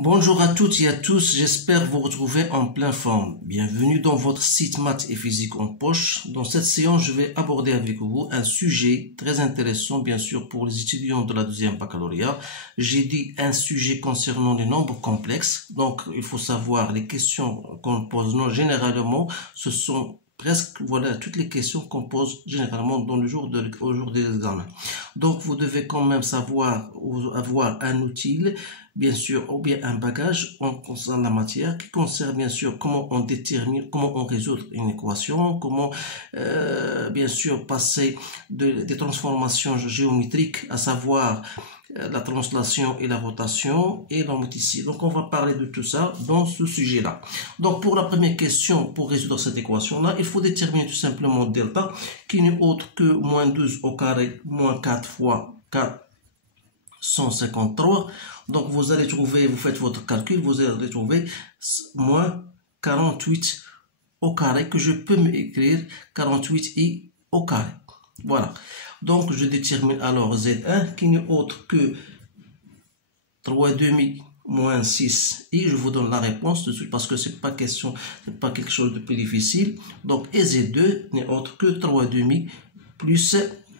Bonjour à toutes et à tous, j'espère vous retrouver en pleine forme. Bienvenue dans votre site Maths et Physique en poche. Dans cette séance, je vais aborder avec vous un sujet très intéressant, bien sûr, pour les étudiants de la deuxième baccalauréat. J'ai dit un sujet concernant les nombres complexes. Donc, il faut savoir les questions qu'on pose généralement, ce sont presque, voilà, toutes les questions qu'on pose généralement dans au jour de l'examen. Donc, vous devez quand même savoir ou avoir un outil, bien sûr, ou bien un bagage en concernant la matière qui concerne, bien sûr, comment on détermine, comment on résout une équation, comment, bien sûr, passer des transformations géométriques, à savoir la translation et la rotation et l'homothétie. Donc, on va parler de tout ça dans ce sujet-là. Donc, pour la première question, pour résoudre cette équation-là, il faut déterminer tout simplement delta, qui n'est autre que moins 12 au carré, moins 4 fois 4, 153. Donc, vous allez trouver, vous faites votre calcul, vous allez trouver moins 48 au carré, que je peux m'écrire 48i au carré. Voilà. Donc, je détermine alors Z1 qui n'est autre que 3,5 moins 6i. Je vous donne la réponse tout de suite parce que c'est pas quelque chose de plus difficile. Donc, et Z2 n'est autre que 3,5 plus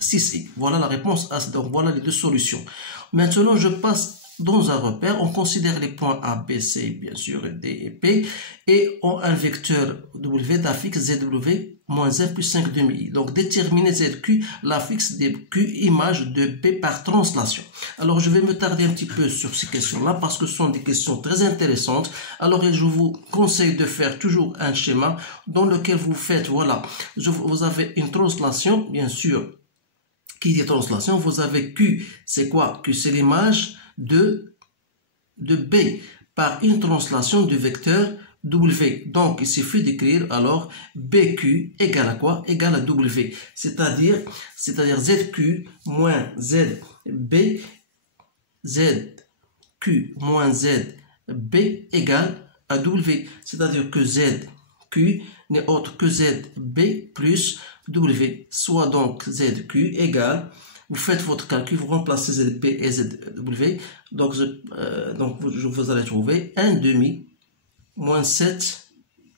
6i. Voilà la réponse A. Donc, voilà les deux solutions. Maintenant, je passe dans un repère. On considère les points A, B, C, bien sûr, D et P. Et on a un vecteur W d'affixe ZW moins 1 plus 5 demi-i. Donc, déterminer ZQ, l'affixe de Q, image de P par translation. Alors, je vais me tarder un petit peu sur ces questions-là parce que ce sont des questions très intéressantes. Alors, je vous conseille de faire toujours un schéma dans lequel vous faites, voilà, vous avez une translation, bien sûr. Qui dit translation, vous avez Q, c'est quoi? Q, c'est l'image de B par une translation du vecteur W. Donc, il suffit d'écrire alors BQ égale à quoi? Égale à W. C'est-à-dire ZQ moins ZB, ZQ moins ZB égale à W. C'est-à-dire que ZQ n'est autre que ZB plus W, soit donc ZQ égale, vous faites votre calcul, vous remplacez ZB et ZW, donc vous allez trouver 1 demi moins 7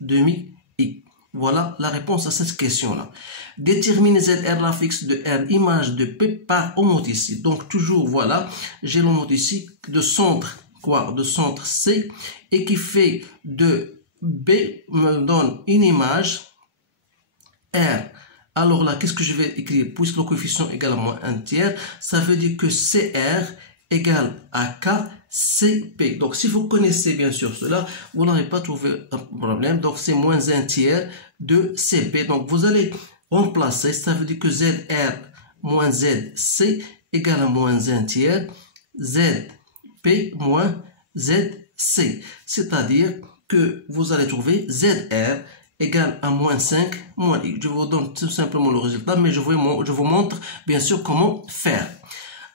demi-i. Voilà la réponse à cette question-là. Déterminer ZR, l'affixe de R, image de P par homothétie. Donc toujours, voilà, j'ai l'homothétie de centre, quoi, de centre C, et qui fait de B me donne une image R. Alors là, qu'est-ce que je vais écrire? Puisque le coefficient est également un tiers, ça veut dire que CR égale à KCP. Donc, si vous connaissez bien sûr cela, vous n'aurez pas trouvé un problème. Donc, c'est moins un tiers de CP. Donc, vous allez remplacer, ça veut dire que ZR moins ZC égale à moins un tiers ZP moins ZC. C'est-à-dire que vous allez trouver ZR égale à moins 5 moins i. Je vous donne tout simplement le résultat, mais je vous montre bien sûr comment faire.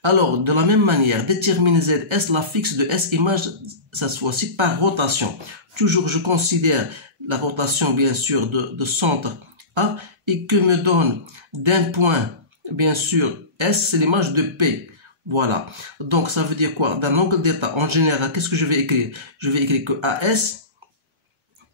Alors, de la même manière, déterminer ZS, l'affixe de S image, cette fois-ci par rotation. Toujours, je considère la rotation, bien sûr, de centre A et que me donne d'un point, bien sûr, S, c'est l'image de P. Voilà. Donc, ça veut dire quoi? D'un angle d'état, en général, qu'est-ce que je vais écrire? Je vais écrire que AS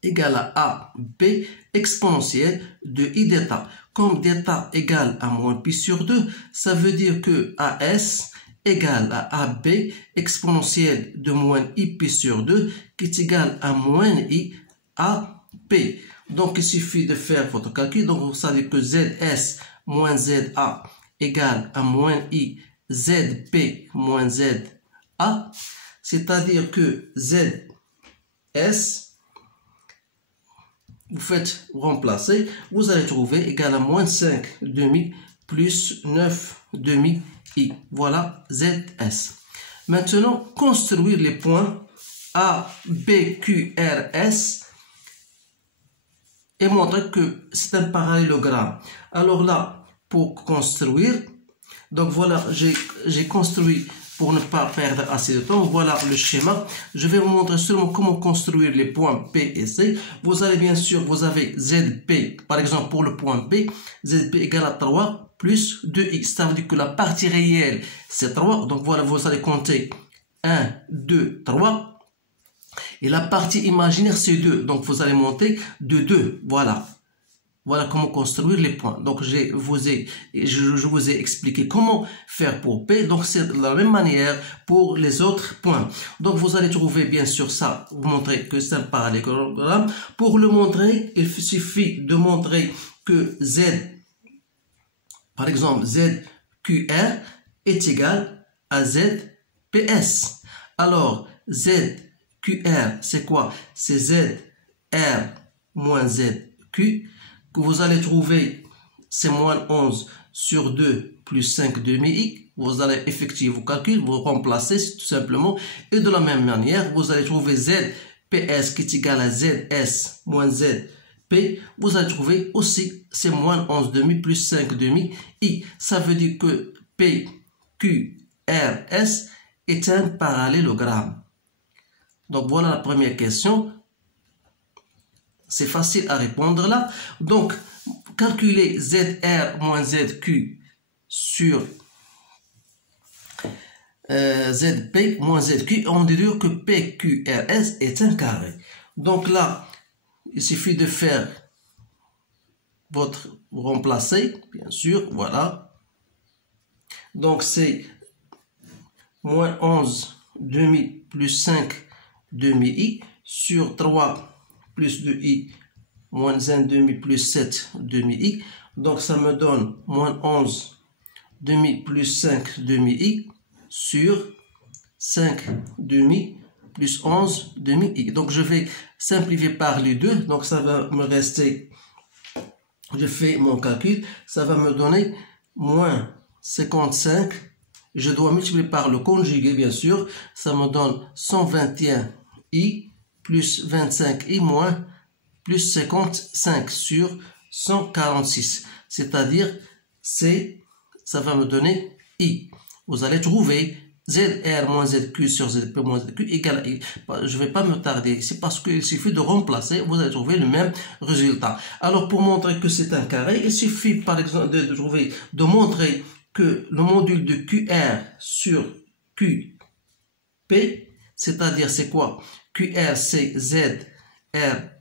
égale à AB exponentielle de I d'état. Comme d'état égale à moins pi sur 2, ça veut dire que AS égale à AB exponentielle de moins I pi sur 2 qui est égal à moins I AP. Donc, il suffit de faire votre calcul. Donc, vous savez que ZS moins ZA égale à moins I ZP moins ZA. C'est-à-dire que ZS, vous faites remplacer, vous allez trouver égal à moins 5 demi plus 9 demi-i. Voilà ZS. Maintenant, construire les points A, B, Q, R, S et montrer que c'est un parallélogramme. Alors là, pour construire, donc voilà, j'ai construit. Pour ne pas perdre assez de temps, voilà le schéma. Je vais vous montrer seulement comment construire les points P et C. Vous avez bien sûr, vous avez ZP, par exemple pour le point B, ZP égale à 3 plus 2i. Ça veut dire que la partie réelle, c'est 3. Donc voilà, vous allez compter 1, 2, 3. Et la partie imaginaire, c'est 2. Donc, vous allez monter de 2. Voilà. Voilà comment construire les points. Donc, je vous ai expliqué comment faire pour P. Donc, c'est de la même manière pour les autres points. Donc, vous allez trouver bien sûr ça. Vous montrer que c'est un parallélogramme. Pour le montrer, il suffit de montrer que Z, par exemple, ZQR est égal à ZPS. Alors, ZQR, c'est quoi? C'est ZR moins ZQ. Que vous allez trouver, c'est moins 11 sur 2 plus 5 demi-i. Vous allez effectuer vos calculs, vous remplacez tout simplement. Et de la même manière, vous allez trouver ZPS qui est égal à ZS moins ZP. Vous allez trouver aussi, c'est moins 11 demi plus 5 demi-i. Ça veut dire que PQRS est un parallélogramme. Donc voilà la première question. C'est facile à répondre là. Donc, calculer ZR moins ZQ sur ZP moins ZQ, on déduit que PQRS est un carré. Donc là, il suffit de faire votre remplacer, bien sûr, voilà. Donc c'est moins 11 demi plus 5 demi-i sur 3 plus 2i moins 1 demi plus 7 demi-i. Donc ça me donne moins 11 demi plus 5 demi-i sur 5 demi plus 11 demi-i. Donc je vais simplifier par les deux. Donc ça va me rester, je fais mon calcul, ça va me donner moins 55. Je dois multiplier par le conjugué bien sûr. Ça me donne 121i plus 25i moins plus 55 sur 146. C'est-à-dire, ça va me donner i. Vous allez trouver ZR moins ZQ sur ZP moins ZQ égale à i. Je ne vais pas me tarder ici parce qu'il suffit de remplacer, vous allez trouver le même résultat. Alors, pour montrer que c'est un carré, il suffit par exemple de montrer que le module de QR sur QP, c'est-à-dire c'est quoi? QR c'est ZR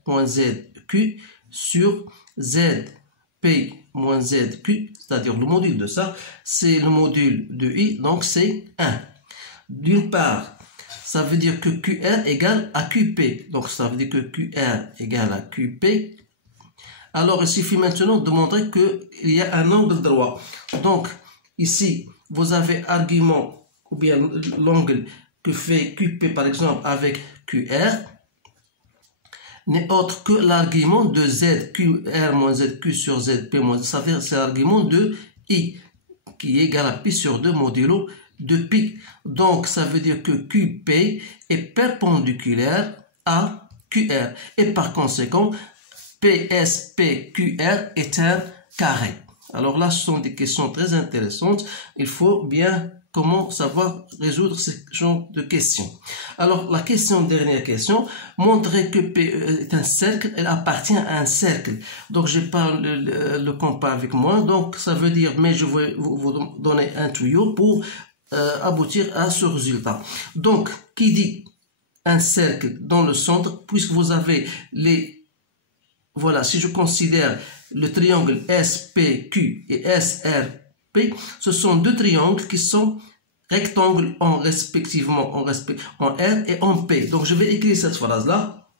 moins ZQ sur ZP moins ZQ, c'est-à-dire le module de ça, c'est le module de I, donc c'est 1. D'une part, ça veut dire que QR égale à QP, donc ça veut dire que QR égale à QP. Alors il suffit maintenant de montrer qu'il y a un angle droit. Donc ici, vous avez argument, ou bien l'angle que fait QP par exemple avec QR n'est autre que l'argument de ZQR moins ZQ sur ZP moins, c'est-à-dire c'est l'argument de I qui est égal à pi sur 2 modulo de pi. Donc ça veut dire que QP est perpendiculaire à QR et par conséquent PSPQR est un carré. Alors là, ce sont des questions très intéressantes. Il faut bien comment savoir résoudre ce genre de questions. Alors, dernière question, montrer que P est un cercle, elle appartient à un cercle. Donc, je n'ai pas le compas avec moi, donc ça veut dire, mais je vais vous donner un tuyau pour aboutir à ce résultat. Donc, qui dit un cercle dans le centre, puisque vous avez voilà, si je considère le triangle SPQ et SRP, ce sont deux triangles qui sont rectangles respectivement en R et en P. Donc je vais écrire cette phrase-là.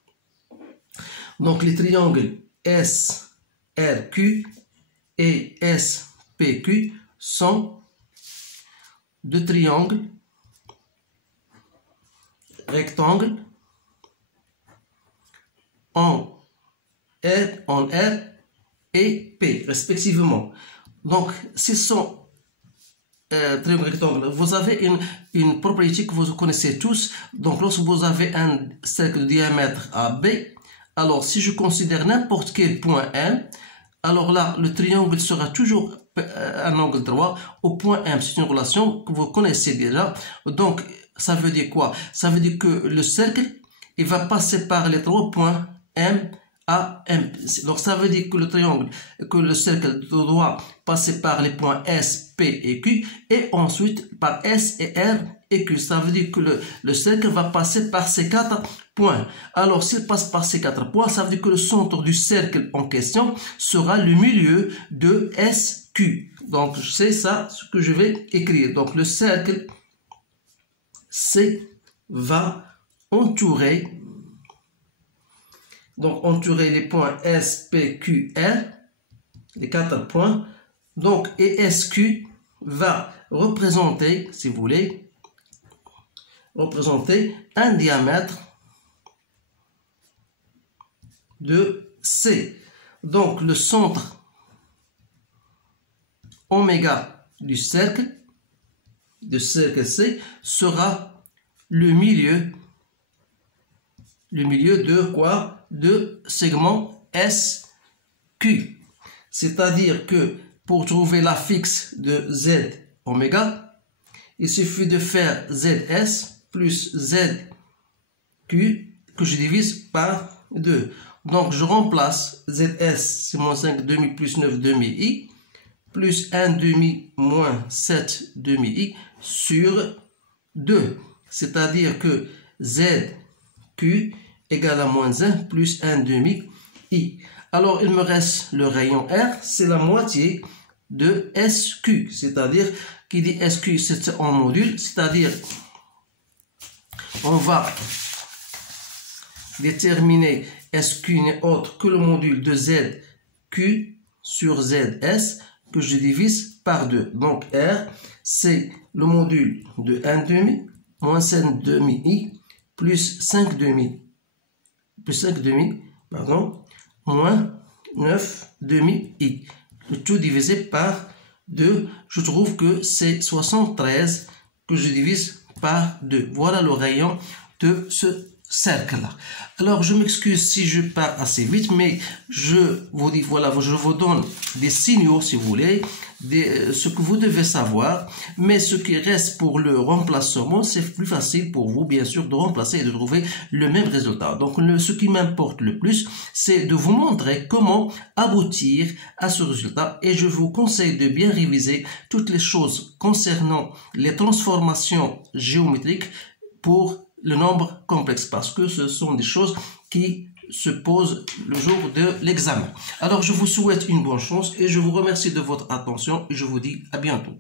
Donc les triangles SRQ et SPQ sont deux triangles rectangles en R et P respectivement. Donc, ce sont triangles rectangles. Vous avez une propriété que vous connaissez tous. Donc, lorsque vous avez un cercle de diamètre AB, alors si je considère n'importe quel point M, alors là, le triangle sera toujours un angle droit au point M. C'est une relation que vous connaissez déjà. Donc, ça veut dire quoi? Ça veut dire que le cercle, il va passer par les trois points M, A, M. Donc, ça veut dire que le cercle doit passer par les points S, P et Q et ensuite par S et R et Q. Ça veut dire que le cercle va passer par ces 4 points. Alors, s'il passe par ces 4 points, ça veut dire que le centre du cercle en question sera le milieu de SQ. Donc, c'est ça ce que je vais écrire. Donc, le cercle C va entourer les points S, P, Q, R, les 4 points. Donc, et SQ va représenter, si vous voulez, représenter un diamètre de C. Donc, le centre oméga du cercle C sera le milieu de quoi? De segment SQ. C'est-à-dire que pour trouver la fixe de Z oméga, il suffit de faire ZS plus ZQ que je divise par 2. Donc, je remplace ZS, c'est moins 5 demi plus 9 demi I, plus 1 demi moins 7 demi I sur 2. C'est-à-dire que ZQ égale à moins 1 plus 1 demi I. Alors, il me reste le rayon R, c'est la moitié de SQ. C'est-à-dire, qui dit SQ, c'est en module, c'est-à-dire, on va déterminer SQ n'est autre que le module de ZQ sur ZS que je divise par 2. Donc, R, c'est le module de 1 demi moins 5 demi I plus 5 demi moins 9 demi I. Le tout divisé par 2, je trouve que c'est 73 que je divise par 2. Voilà le rayon de ce cercle-là. Alors, je m'excuse si je pars assez vite, mais je vous dis, voilà, je vous donne des signaux, si vous voulez, ce que vous devez savoir, mais ce qui reste pour le remplacement, c'est plus facile pour vous, bien sûr, de remplacer et de trouver le même résultat. Donc, ce qui m'importe le plus, c'est de vous montrer comment aboutir à ce résultat, et je vous conseille de bien réviser toutes les choses concernant les transformations géométriques pour le nombre complexe, parce que ce sont des choses qui se posent le jour de l'examen. Alors, je vous souhaite une bonne chance et je vous remercie de votre attention et je vous dis à bientôt.